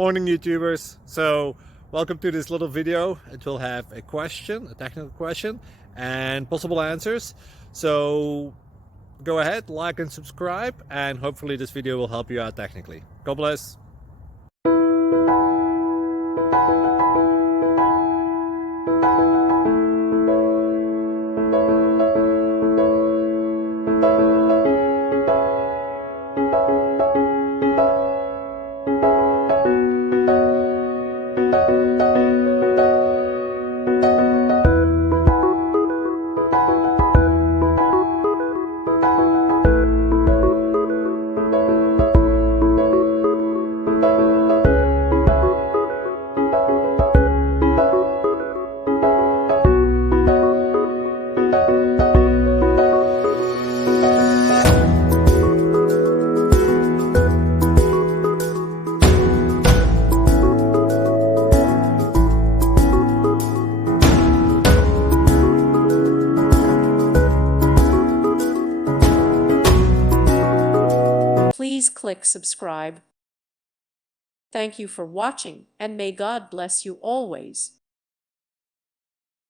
Morning YouTubers. So welcome to this little video. It will have a question, a technical question, and possible answers. So go ahead, like and subscribe, and hopefully this video will help you out technically. God bless. Please click subscribe. Thank you for watching, and may God bless you always.